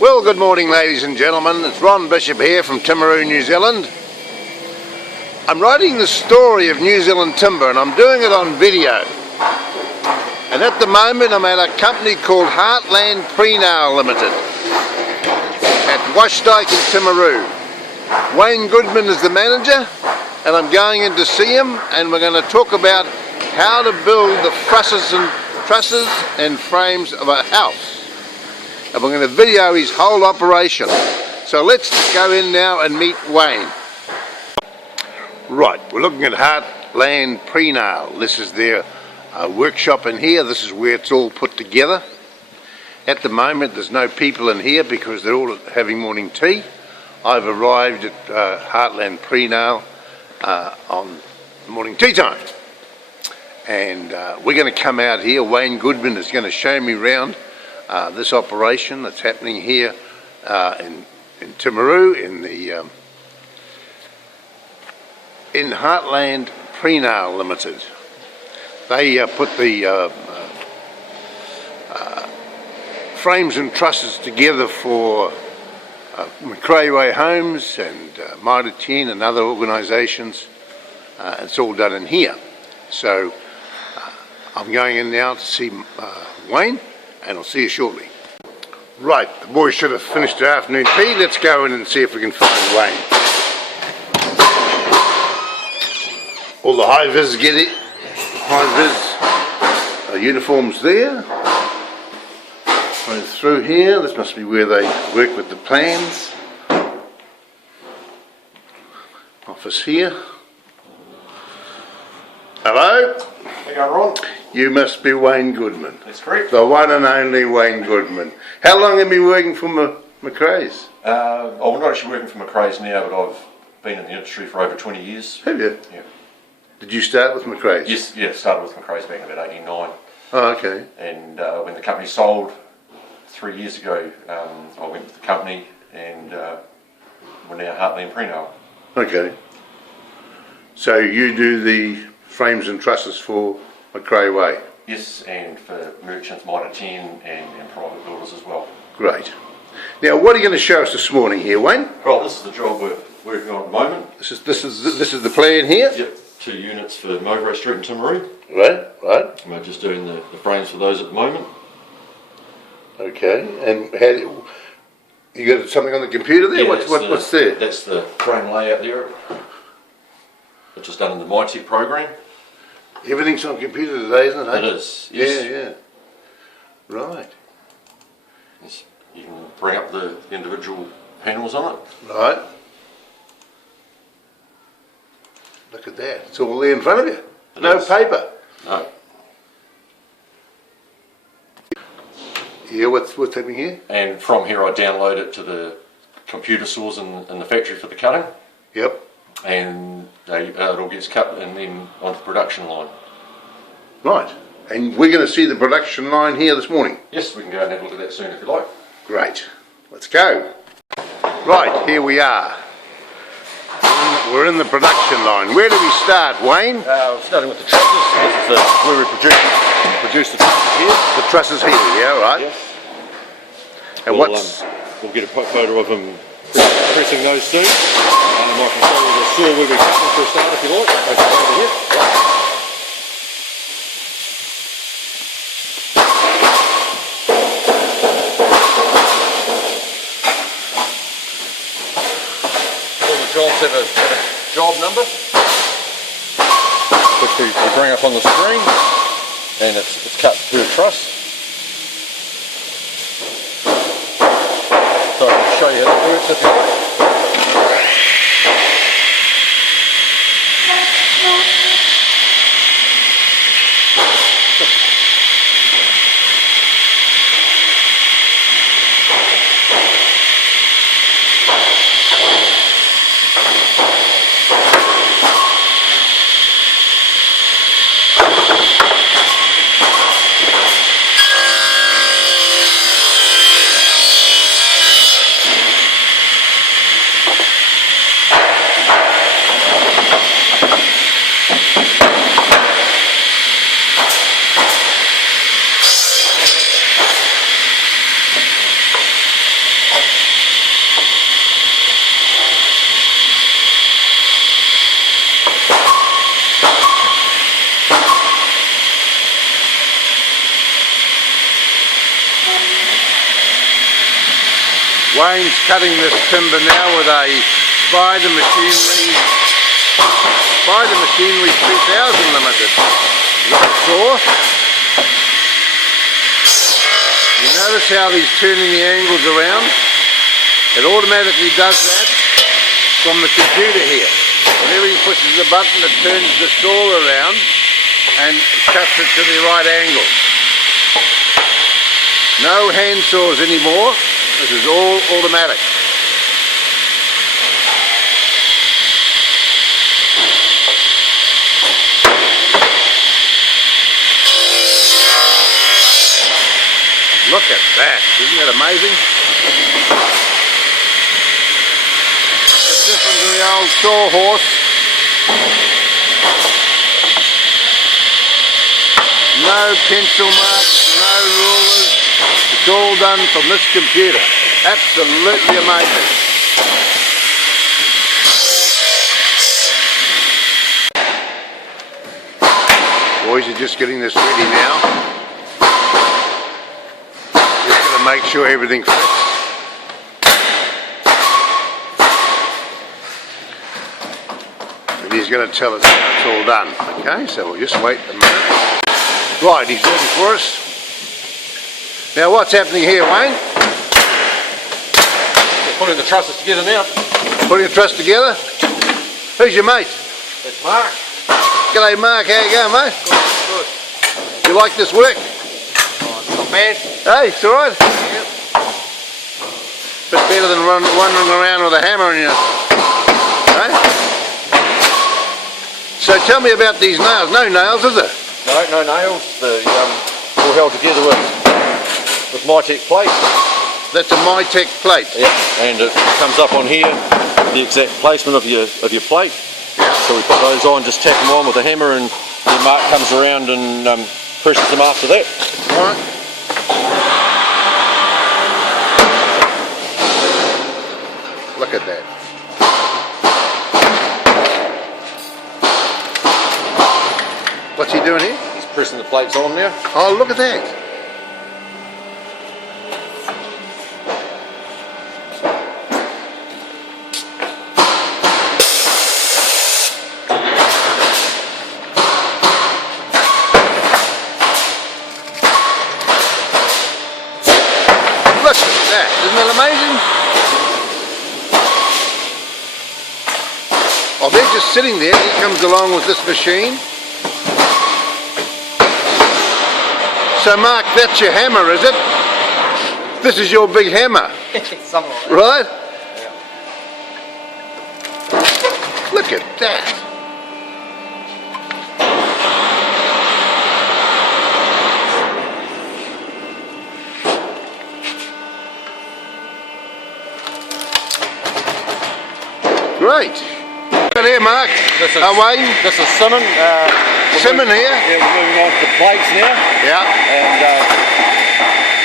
Well, good morning ladies and gentlemen, it's Ron Bishop here from Timaru, New Zealand. I'm writing the story of New Zealand timber and I'm doing it on video. And at the moment I'm at a company called Heartland Prenail Limited at Washdike in Timaru. Wayne Goodman is the manager and I'm going in to see him, and we're going to talk about how to build the trusses and frames of a house. And we're going to video his whole operation. So let's go in now and meet Wayne. Right, we're looking at Heartland Prenail. This is their workshop in here. This is where it's all put together. At the moment there's no people in here because they're all having morning tea. I've arrived at Heartland Prenail on morning tea time. And we're going to come out here. Wayne Goodman is going to show me around this operation that's happening here in Timaru in Heartland Prenail Limited. They put the frames and trusses together for McRaeway Homes and Mitre and other organisations. It's all done in here. So I'm going in now to see Wayne, and I'll see you shortly. Right, the boys should have finished their afternoon tea. Let's go in and see if we can find Wayne. All the high-vis uniforms there. Going through here, this must be where they work with the plans. Office here. Hello? Hey, Ron. You must be Wayne Goodman. That's correct. The one and only Wayne Goodman. How long have you been working for McRaew's? I'm not actually working for McRaew's now, but I've been in the industry for over 20 years. Have you? Yeah. Did you start with McRaew's? Yes, yeah, started with McRaew's back in about 89. Oh, okay. And when the company sold 3 years ago, I went with the company, and we're now Heartland Prenail. Okay. So you do the frames and trusses for McRaeway? Yes, and for merchants, Mitre and private builders as well. Great. Now, what are you going to show us this morning here, Wayne? Well, this is the job we're working on at the moment. This is the plan here? Yep, 2 units for McRaeway Street and Timaru. Right. We're just doing the frames for those at the moment. Okay, and you got something on the computer there? Yeah, what's there? That's the frame layout there. It's just done in the MyTech program. Everything's on computer today, isn't it? It is, yes. Yeah. Right. Yes. You can bring up the individual panels on it. Right. Look at that. It's all there in front of you. No paper. No. Yeah, what's happening here? And from here I download it to the computer saws in the factory for the cutting. Yep. And it all gets cut and then onto the production line. Right. And we're going to see the production line here this morning? Yes, we can go and have a look at that soon if you like. Great. Let's go. Right, here we are. We're in the production line. Where do we start, Wayne? Starting with the trusses. This is where we produce the trusses here. The trusses here, yeah, right. Yes. And we'll get a photo of them pressing those soon. I can show you the saw where we cut them for a start if you like. Over here. All the jobs have a job number, which we bring up on the screen, and it's cut per truss. So I can show you how that works if you like. Wayne's cutting this timber now with a Spider Machinery 3000 Limited. With a saw. You notice how he's turning the angles around? It automatically does that from the computer here. Whenever he pushes the button, it turns the saw around and cuts it to the right angle. No hand saws anymore. This is all automatic. Look at that. Isn't that amazing? It's different to the old sawhorse. No pencil marks, no rulers. It's all done from this computer. Absolutely amazing. Boys are just getting this ready now. Just going to make sure everything fits. And he's going to tell us how it's all done. Okay, so we'll just wait a minute. Right, he's doing it for us. Now what's happening here, Wayne? We're putting the trusses together now. Putting the truss together? Who's your mate? It's Mark. G'day Mark, how you going, mate? Good. You like this work? Oh, it's not bad. Hey, it's alright? Yep. Bit better than wandering around with a hammer in your... Hey? So tell me about these nails. No nails, is there? No nails. The all held together with MyTech plate. That's a MyTech plate. Yeah, and it comes up on here, the exact placement of your plate. Yeah. So we put those on, just tack them on with a hammer, and then Mark comes around and pushes them after that. Right. Look at that. What's he doing here? He's pressing the plates on now. Oh, look at that. Look at that. Isn't that amazing? Oh, they're just sitting there. He comes along with this machine. So Mark, that's your hammer, is it? This is your big hammer. Something like that. Right? Yeah. Look at that. Great. Look here, Mark. This is Wayne. This is Simon. Simon here. Yeah, we're moving on to the plates now. Yeah. And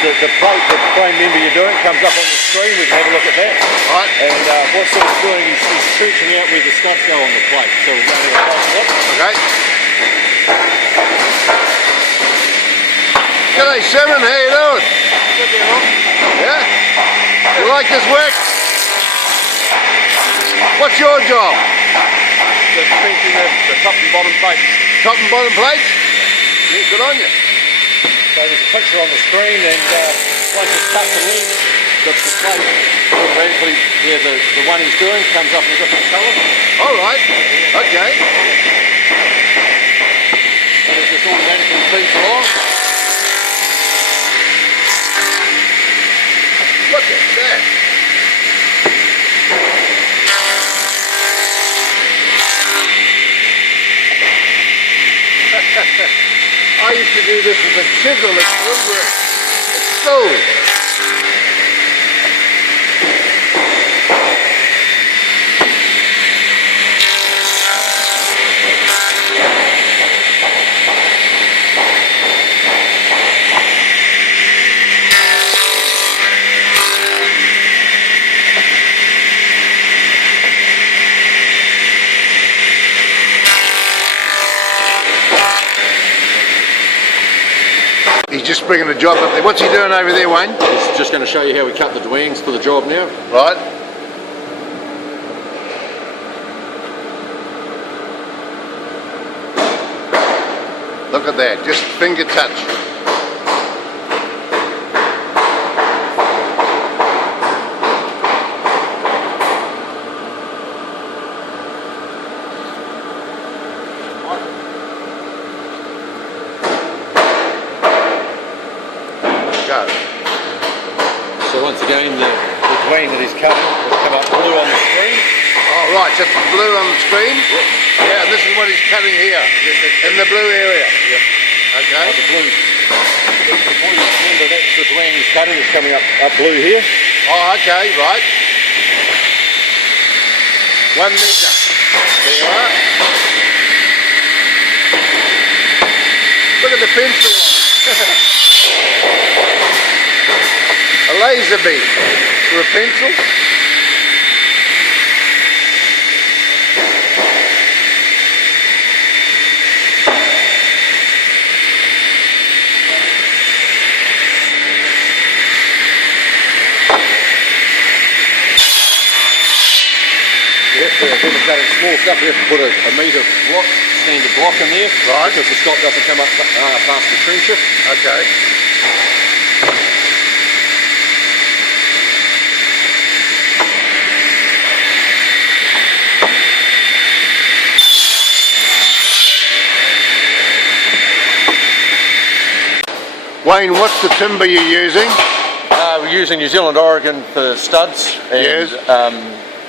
the plate, the frame member you're doing comes up on the screen. We can have a look at that. Right. And what Simon's doing is he's searching out where the stuff go on the plate. So we're going to have a close look. Okay. G'day, Simon. How you doing? Good there, Rob. Yeah. You like this work? What's your job? Just painting the top and bottom plates. Top and bottom plates? Yeah, good on you. So there's a picture on the screen, and once it's cut the length, the plate automatically, the one he's doing comes up in a different colour. All right. Okay. And it just automatically feeds along. Look at that. I used to do this with a chisel at Woodwork. It's so. He's just bringing a job up there. What's he doing over there, Wayne? He's just going to show you how we cut the dwellings for the job now. Right. Look at that, just finger touch. Go. So once again, the dwelling that he's cutting will come up blue on the screen. Oh right, so it's blue on the screen? Yep. Yeah, and this is what he's cutting here, in the blue area. Yep. Okay. The blue. Remember, that's the dwelling he's cutting. It's coming up blue here. Oh, okay, right. 1 metre. There you are. Look at the pencil. A laser beam for a pencil. When we're cutting small stuff, we have to put a metre block, standard block in there. Right. Because the stop doesn't come up past the trencher. Okay. Wayne, what's the timber you're using? We're using New Zealand Oregon for studs and Yes.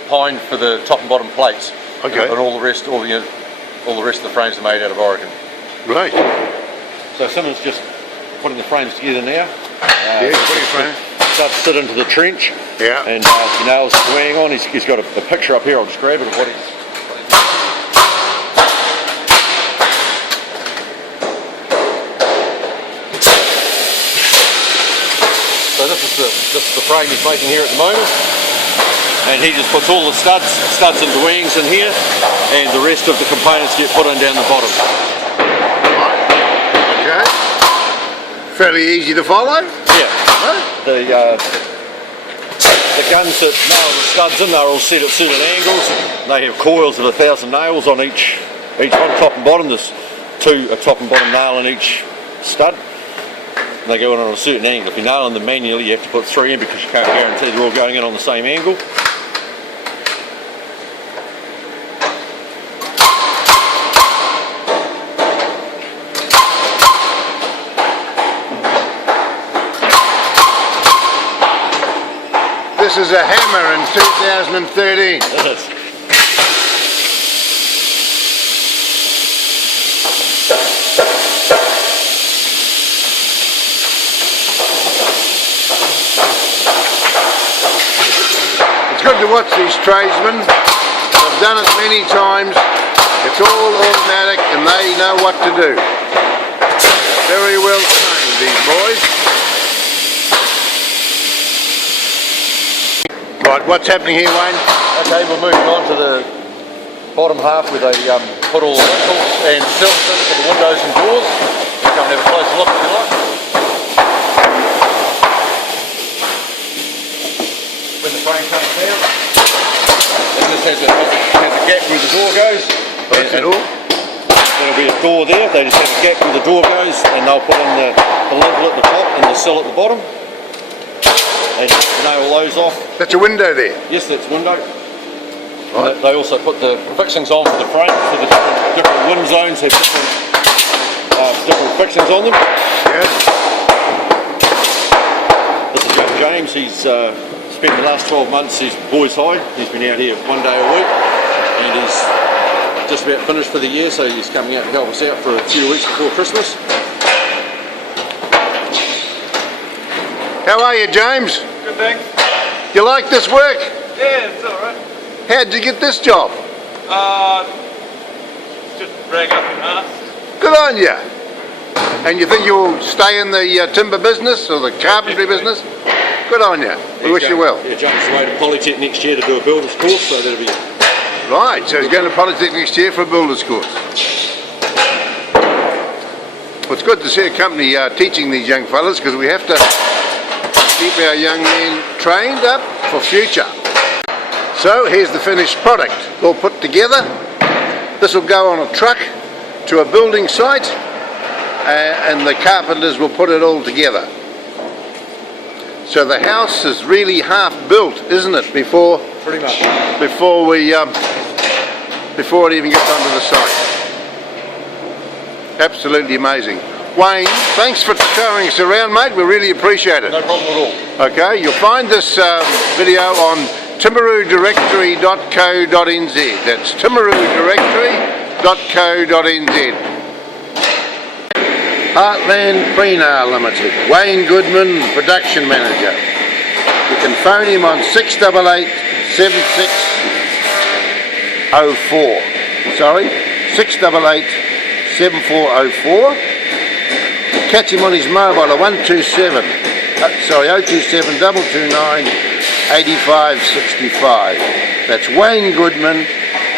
pine for the top and bottom plates. Okay. And all the rest of the frames are made out of Oregon. Right. So someone's just putting the frames together now. Yeah, putting frame. Studs sit into the trench. Yeah. And he nails the dwelling on. He's got a picture up here. I'll just grab it of what he's. So this is the frame he's making here at the moment, and he just puts all the studs and dwellings in here, and the rest of the components get put in down the bottom. Okay. Fairly easy to follow. Yeah. Huh? The guns that nail the studs in, they're all set at certain angles. They have coils of 1,000 nails on each one, top and bottom. There's a top and bottom nail in each stud. They go in on a certain angle. If you're nailing them manually, you have to put 3 in because you can't guarantee they're all going in on the same angle. This is a hammer in 2013. It is. Good to watch these tradesmen. I've done it many times. It's all automatic and they know what to do. Very well trained, these boys. Right, what's happening here, Wayne? Okay, we're moving on to the bottom half where they put all the lintels and sills in for the windows and doors. We'll come and have a closer look if you like. When the frame comes down, it just has a gap where the door goes. That's the door. There'll be a door there. They just have a gap where the door goes, and they'll put in the lintel at the top and the sill at the bottom. They just nail those off. That's a window there. Yes, that's window. Right. They also put the fixings on for the frame, so the different wind zones have different fixings on them. Yes. This is young James. He's spent the last 12 months, he's boys high. He's been out here 1 day a week, and he's just about finished for the year, so he's coming out to help us out for a few weeks before Christmas. How are you, James? Good, thanks. You like this work? Yeah, it's alright. How'd you get this job? Just rang up and asked. Good on you. And you think you'll stay in the timber business or the carpentry business? Good on you. We wish you well. Yeah, James is away to Polytech next year to do a builder's course, so that'll be... Right, so he's going to Polytech next year for a builder's course. Well, it's good to see a company teaching these young fellas, because we have to keep our young men trained up for future. So here's the finished product, all put together. This will go on a truck to a building site, and the carpenters will put it all together. So the house is really half built, isn't it? Before Pretty much. Before it even gets onto the site. Absolutely amazing. Wayne, thanks for showing us around, mate. We really appreciate it. No problem at all. Okay, you'll find this video on timarudirectory.co.nz. That's timarudirectory.co.nz. Heartland Prenail Limited. Wayne Goodman, Production Manager. You can phone him on 688-7604. Sorry, 688-7404. Catch him on his mobile at 027 229 8565. That's Wayne Goodman,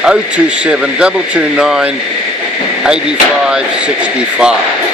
027 229 8565.